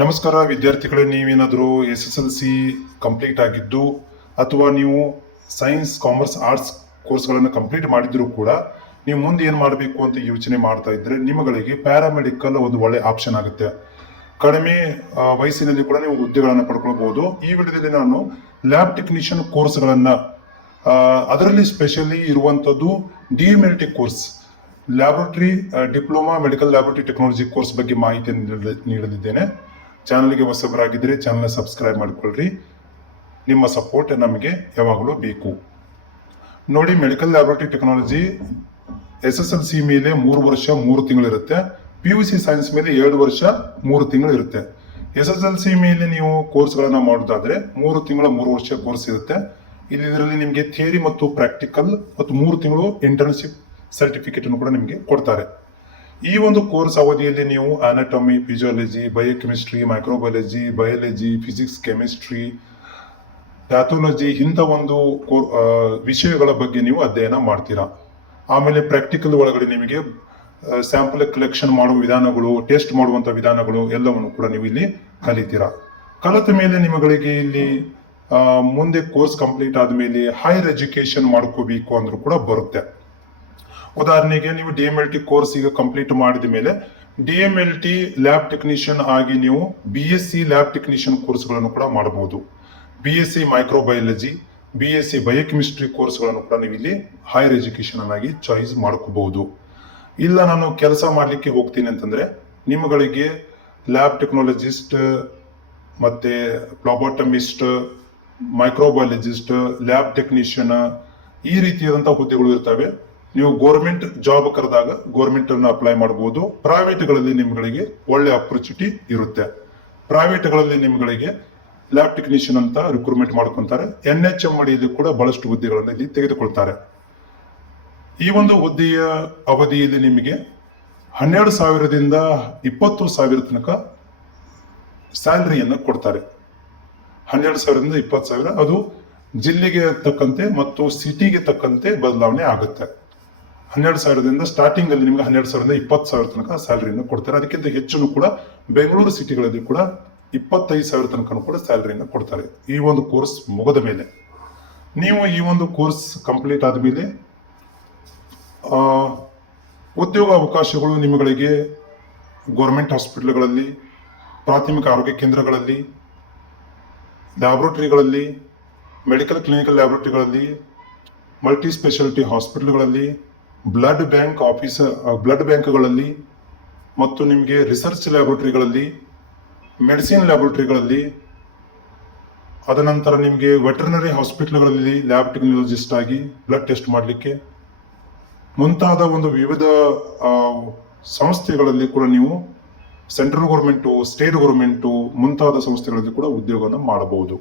ನಮಸ್ಕಾರ ವಿದ್ಯಾರ್ಥಿಗಳೇ, ನೀವೇನಾದರೂ SSLC ಕಂಪ್ಲೀಟ್ ಆಗಿದ್ದು ಅಥವಾ ನೀವು ಸೈನ್ಸ್, ಕಾಮರ್ಸ್, ಆರ್ಟ್ಸ್ ಕೋರ್ಸ್ಗಳನ್ನು ಕಂಪ್ಲೀಟ್ ಮಾಡಿದ್ರು ಕೂಡ ನೀವು ಮುಂದೆ ಏನು ಮಾಡಬೇಕು ಅಂತ ಯೋಚನೆ ಮಾಡ್ತಾ ಇದ್ರೆ ನಿಮ್ಮಗಳಿಗೆ ಪ್ಯಾರಾಮೆಡಿಕಲ್ ಒಂದು ಒಳ್ಳೆ ಆಪ್ಷನ್ ಆಗುತ್ತೆ. ಕಡಿಮೆ ವಯಸ್ಸಿನಲ್ಲಿ ಕೂಡ ನೀವು ಹುದ್ದೆಗಳನ್ನು ಪಡ್ಕೊಳ್ಬಹುದು. ಈ ವಿಡಿಯೋದಲ್ಲಿ ನಾನು ಲ್ಯಾಬ್ ಟೆಕ್ನಿಷಿಯನ್ ಕೋರ್ಸ್ಗಳನ್ನು ಅದರಲ್ಲಿ ಸ್ಪೆಷಲಿ ಇರುವಂಥದ್ದು DMLT course, laboratory diploma medical laboratory technology course ಬಗ್ಗೆ ಮಾಹಿತಿಯನ್ನು ನೀಡಲಿದ್ದೇನೆ. ಚಾನಲ್ಗೆ ಹೊಸಬರಾಗಿದ್ದರೆ ಚಾನಲ್ನ ಸಬ್ಸ್ಕ್ರೈಬ್ ಮಾಡಿಕೊಳ್ಳ್ರಿ. ನಿಮ್ಮ ಸಪೋರ್ಟ್ ನಮಗೆ ಯಾವಾಗಲೂ ಬೇಕು. ನೋಡಿ, ಮೆಡಿಕಲ್ ಲ್ಯಾಬೊರೇಟರಿ ಟೆಕ್ನಾಲಜಿ SSLC ಮೇಲೆ 3 ವರ್ಷ 3 ತಿಂಗಳು ಇರುತ್ತೆ. PUC ಸೈನ್ಸ್ ಮೇಲೆ 2 ವರ್ಷ 3 ತಿಂಗಳು ಇರುತ್ತೆ. SSLC ಮೇಲೆ ನೀವು ಕೋರ್ಸ್ಗಳನ್ನು ಮಾಡೋದಾದ್ರೆ 3 ತಿಂಗಳ 3 ವರ್ಷ ಕೋರ್ಸ್ ಇರುತ್ತೆ. ಇದರಲ್ಲಿ ನಿಮಗೆ ಥಿಯರಿ ಮತ್ತು ಪ್ರಾಕ್ಟಿಕಲ್ ಮತ್ತು 3 ತಿಂಗಳು ಇಂಟರ್ನ್ಶಿಪ್ ಸರ್ಟಿಫಿಕೇಟ್ ಅನ್ನು ಕೂಡ ನಿಮಗೆ ಕೊಡ್ತಾರೆ. ಈ ಒಂದು ಕೋರ್ಸ್ ಅವಧಿಯಲ್ಲಿ ನೀವು anatomy, physiology, biochemistry, microbiology, biology, physics, chemistry, pathology ಇಂಥ ಒಂದು ವಿಷಯಗಳ ಬಗ್ಗೆ ನೀವು ಅಧ್ಯಯನ ಮಾಡ್ತೀರಾ. ಆಮೇಲೆ ಪ್ರಾಕ್ಟಿಕಲ್ ಒಳಗಡೆ ನಿಮಗೆ ಸ್ಯಾಂಪಲ್ ಕಲೆಕ್ಷನ್ ಮಾಡುವ ವಿಧಾನಗಳು, ಟೆಸ್ಟ್ ಮಾಡುವಂಥ ವಿಧಾನಗಳು ಎಲ್ಲವನ್ನು ಕೂಡ ನೀವು ಇಲ್ಲಿ ಕಲಿತೀರಾ. ಕಲಿತ ಮೇಲೆ ನಿಮಗೆ ಇಲ್ಲಿ ಮುಂದೆ ಕೋರ್ಸ್ ಕಂಪ್ಲೀಟ್ ಆದಮೇಲೆ ಹೈಯರ್ ಎಜುಕೇಶನ್ ಮಾಡ್ಕೋಬೇಕು ಅಂದ್ರೂ ಕೂಡ ಬರುತ್ತೆ. ಉದಾಹರಣೆಗೆ ನೀವು DMLT ಕೋರ್ಸ್ ಈಗ ಕಂಪ್ಲೀಟ್ ಮಾಡಿದ ಮೇಲೆ DMLT ಲ್ಯಾಬ್ ಟೆಕ್ನಿಷಿಯನ್ ಆಗಿ ನೀವು BSc ಲ್ಯಾಬ್ ಟೆಕ್ನಿಷಿಯನ್ ಕೋರ್ಸ್ಗಳನ್ನು ಕೂಡ ಮಾಡಬಹುದು. BSc ಮೈಕ್ರೋಬಯಾಲಜಿ, BSc ಬಯೋಕೆಮಿಸ್ಟ್ರಿ ಕೋರ್ಸ್ಗಳನ್ನು ಕೂಡ ನೀವು ಇಲ್ಲಿ ಹೈಯರ್ ಎಜುಕೇಶನ್ ಆಗಿ ಚಾಯ್ಸ್ ಮಾಡ್ಕೋಬಹುದು. ಇಲ್ಲ ನಾನು ಕೆಲಸ ಮಾಡಲಿಕ್ಕೆ ಹೋಗ್ತೀನಿ ಅಂತಂದ್ರೆ ನಿಮ್ಮಗಳಿಗೆ ಲ್ಯಾಬ್ ಟೆಕ್ನಾಲಜಿಸ್ಟ್ ಮತ್ತೆ ಪ್ಲಾಬೋಟಮಿಸ್ಟ್, ಮೈಕ್ರೋಬಯಾಲಜಿಸ್ಟ್, ಲ್ಯಾಬ್ ಟೆಕ್ನಿಷಿಯನ್ ಈ ರೀತಿಯಾದಂತಹ ಹುದ್ದೆಗಳು ಇರ್ತವೆ. ನೀವು ಗೌರ್ಮೆಂಟ್ ಜಾಬ್ ಕರೆದಾಗ ಗೌರ್ಮೆಂಟ್ ಅನ್ನು ಅಪ್ಲೈ ಮಾಡಬಹುದು. ಪ್ರೈವೇಟ್ಗಳಲ್ಲಿ ನಿಮ್ಗಳಿಗೆ ಒಳ್ಳೆ ಅಪರ್ಚುನಿಟಿ ಇರುತ್ತೆ. ಪ್ರೈವೇಟ್ಗಳಲ್ಲಿ ನಿಮ್ಗಳಿಗೆ ಲ್ಯಾಬ್ ಟೆಕ್ನಿಷಿಯನ್ ಅಂತ ರಿಕ್ರೂಟ್ಮೆಂಟ್ ಮಾಡ್ಕೊಂತಾರೆ. NHM ಅಡಿಯಲ್ಲಿ ಕೂಡ ಬಹಳಷ್ಟು ಹುದ್ದೆಗಳನ್ನು ಇಲ್ಲಿ ತೆಗೆದುಕೊಳ್ತಾರೆ. ಈ ಒಂದು ಹುದ್ದೆಯ ಅವಧಿಯಲ್ಲಿ ನಿಮಗೆ 12,000ದಿಂದ 20,000 ತನಕ ಸ್ಯಾಲರಿಯನ್ನು ಕೊಡ್ತಾರೆ. 12,000ದಿಂದ 20,000 ಅದು ಜಿಲ್ಲೆಗೆ ತಕ್ಕಂತೆ ಮತ್ತು ಸಿಟಿಗೆ ತಕ್ಕಂತೆ ಬದಲಾವಣೆ ಆಗುತ್ತೆ. 12,000ದಿಂದ ಸ್ಟಾರ್ಟಿಂಗ್ ಅಲ್ಲಿ ನಿಮ್ಗೆ 12,000ದಿಂದ 20,000 ತನಕ ಸ್ಯಾಲರಿಯನ್ನು ಕೊಡ್ತಾರೆ. ಅದಕ್ಕಿಂತ ಹೆಚ್ಚು ಕೂಡ ಬೆಂಗಳೂರು ಸಿಟಿಗಳಲ್ಲಿ ಕೂಡ 25,000 ತನಕ ಕೂಡ ಸ್ಯಾಲರಿಯನ್ನು ಕೊಡ್ತಾರೆ. ಈ ಒಂದು ಕೋರ್ಸ್ ಮುಗಿದ ಮೇಲೆ ನೀವು ಈ ಒಂದು ಕೋರ್ಸ್ ಕಂಪ್ಲೀಟ್ ಆದಮೇಲೆ ಉದ್ಯೋಗ ಅವಕಾಶಗಳು ನಿಮಗೆ ಗೌರ್ಮೆಂಟ್ ಹಾಸ್ಪಿಟಲ್ಗಳಲ್ಲಿ, ಪ್ರಾಥಮಿಕ ಆರೋಗ್ಯ ಕೇಂದ್ರಗಳಲ್ಲಿ, ಲ್ಯಾಬೊರೇಟರಿಗಳಲ್ಲಿ, ಮೆಡಿಕಲ್ ಕ್ಲಿನಿಕಲ್ ಲ್ಯಾಬೊರೇಟರಿಗಳಲ್ಲಿ, ಮಲ್ಟಿ ಸ್ಪೆಷಾಲಿಟಿ ಹಾಸ್ಪಿಟಲ್ಗಳಲ್ಲಿ, ಬ್ಲಡ್ ಬ್ಯಾಂಕ್ಗಳಲ್ಲಿ ಮತ್ತು ನಿಮಗೆ ರಿಸರ್ಚ್ ಲ್ಯಾಬೊರೇಟರಿಗಳಲ್ಲಿ, ಮೆಡಿಸಿನ್ ಲ್ಯಾಬೊರೇಟರಿಗಳಲ್ಲಿ, ಅದನಂತರ ನಿಮಗೆ ವೆಟರ್ನರಿ ಹಾಸ್ಪಿಟಲ್ಗಳಲ್ಲಿ ಲ್ಯಾಬ್ ಟೆಕ್ನಾಲಜಿಸ್ಟ್ ಆಗಿ ಬ್ಲಡ್ ಟೆಸ್ಟ್ ಮಾಡಲಿಕ್ಕೆ ಮುಂತಾದ ಒಂದು ವಿವಿಧ ಸಂಸ್ಥೆಗಳಲ್ಲಿ ಕೂಡ ನೀವು ಸೆಂಟ್ರಲ್ ಗೌರ್ಮೆಂಟು, ಸ್ಟೇಟ್ ಗೌರ್ಮೆಂಟು ಮುಂತಾದ ಸಂಸ್ಥೆಗಳಲ್ಲಿ ಕೂಡ ಉದ್ಯೋಗವನ್ನು ಮಾಡಬಹುದು.